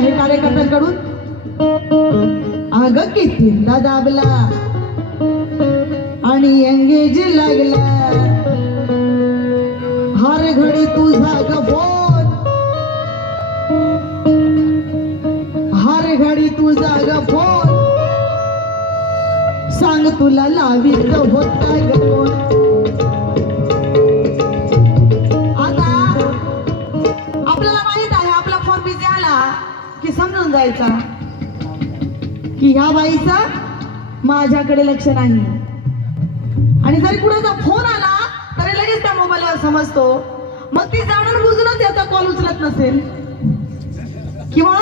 आहे कार्यकर्त्यांकडून? अग कितीला दाबला. आणि एंगेज लागला. हर घडी तुझा ग फोन हर घडी तुझा ग फोन सांग तुला लावित होता ग फोन की जायचा. की ह्या बाईचा माझ्याकडे लक्ष नाही. आणि जरी कुणाचा फोन आला तरी लगेच त्या मोबाईलवर समजतो. मग ती जाणून बुजूनच याचा कॉल उचलत नसेल. किंवा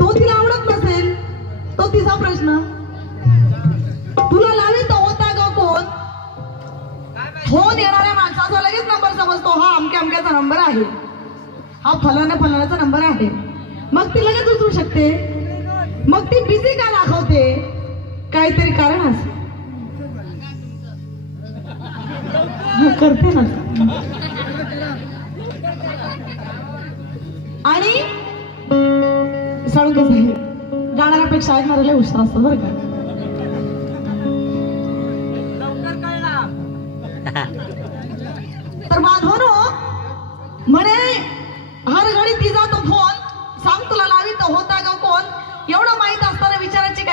तो तिला आवडत नसेल तो तिचा प्रश्न. तुला लावी होता ग कोण? फोन येणाऱ्या माणसाचा लगेच नंबर समजतो हा अमक्या अमक्याचा नंबर आहे. हा फलाना फलानाचा नंबर आहे. मग ती लगेच उचलू शकते. मग ती बिझी का दाखवते? काहीतरी कारण असं. हा, करते ना. आणि साळुंके साहेब गाणाऱ्यापेक्षा ऐकणाऱ्याला हुशार असतात बरं का.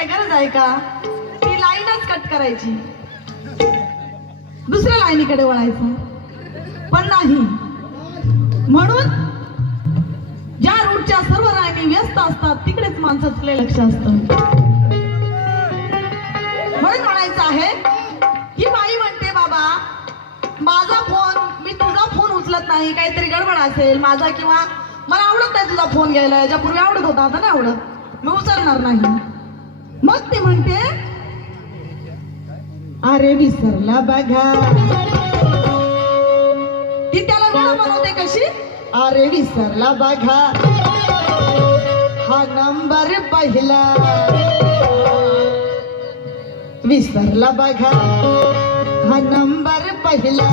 काय गरज आहे का? ती लाईनच कट करायची. दुसऱ्या लाईनीकडे वळायचं. पण नाही. म्हणून ज्या रूटच्या सर्व लाईनी व्यस्त असतात तिकडेच माणसाचं लक्ष असतं. म्हणून म्हणायचं आहे ही बाई म्हणते बाबा माझा फोन मी तुझा फोन उचलत नाही. काहीतरी गडबड असेल माझा किंवा मला आवडत नाही तुझा फोन घ्यायला. याच्यापूर्वी आवडत होता आता नाही आवडत. मी उचलणार नाही. मग ते म्हणते अरे विसरला बघा. ती त्याला गोड बनवते कशी? अरे विसरला बघा. हा नंबर पहिला. विसरला बघा. हा नंबर पहिला.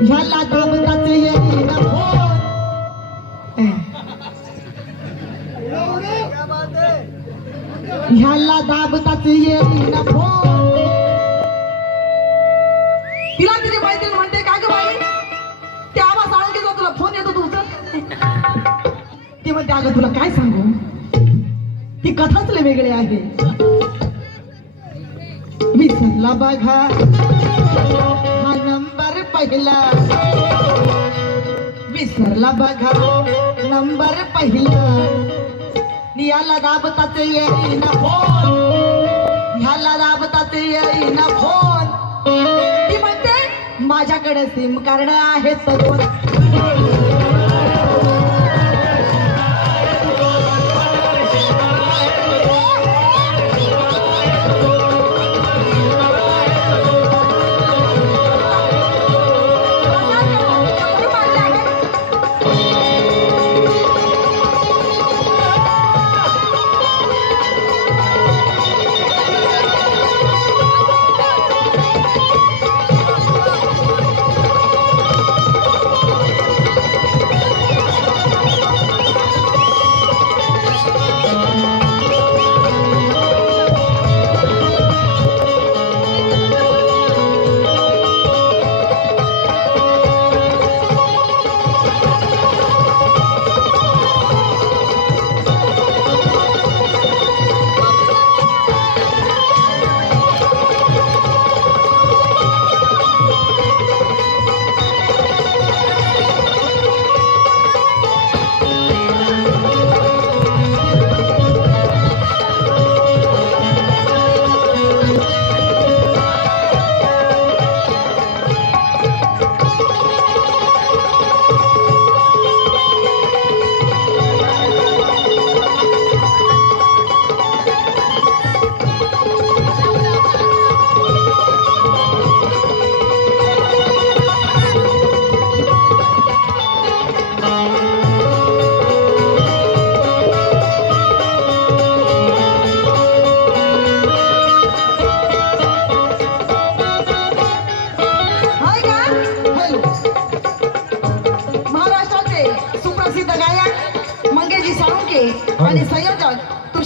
ह्याला दाबताच येईना फोन. ह्याला दाबताच येईना फोन तिला तिची मैत्रीण म्हणते काय ग बाई? त्या आवाज साळंकीचा तुला फोन येतो तू उचल ती म्हणते अगं तुला काय सांगू? ती कथाच लय वेगळी आहे. विसरला बघा. हा नंबर पहिला. विसरला बघा. नंबर पहिला. याला दाबताच येईना फोन ह्याला दाबताच येईना फोन ती म्हणते माझ्याकडे सिम कार्ड आहे दोन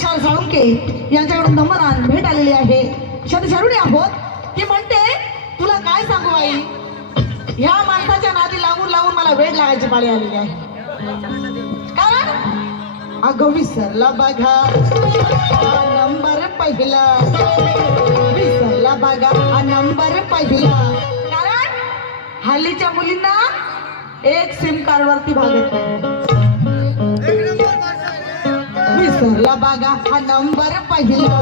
विशाल साळुंके यांच्याकडून नमनान भेट आलेली आहे. शतशरुणी आहोत. ती म्हणते तुला काय सांगू आई? ह्या माणसाच्या नादी लागून लागून मला वेळ लागायची पाळी आलेली आहे. कारण अगं विसरला बघा नंबर पहिला. विसरला बघा हा नंबर पहिला. कारण हल्लीच्या मुलींना एक सिम कार्ड वरती भाग सरला बागा हा नंबर पहिला.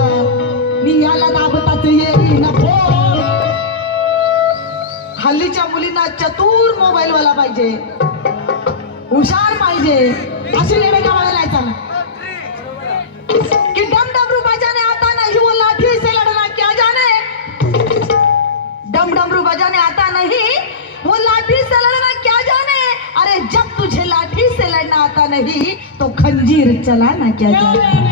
मी याला दाबतात येईन फोन हल्लीच्या मुलींना चतुर मोबाईल वाला पाहिजे. हुशार पाहिजे. अशी लेडे का मला ना कि डम डमरू बजाने आता नहीं वो लाठी से लड़ना क्या जाने. डम डमरू बजाने आता नहीं वो लाठी से लड़ना क्या जाने. अरे जब तुझे लाठी से लड़ना आता नहीं तो खंजीर चलाना क्या जाने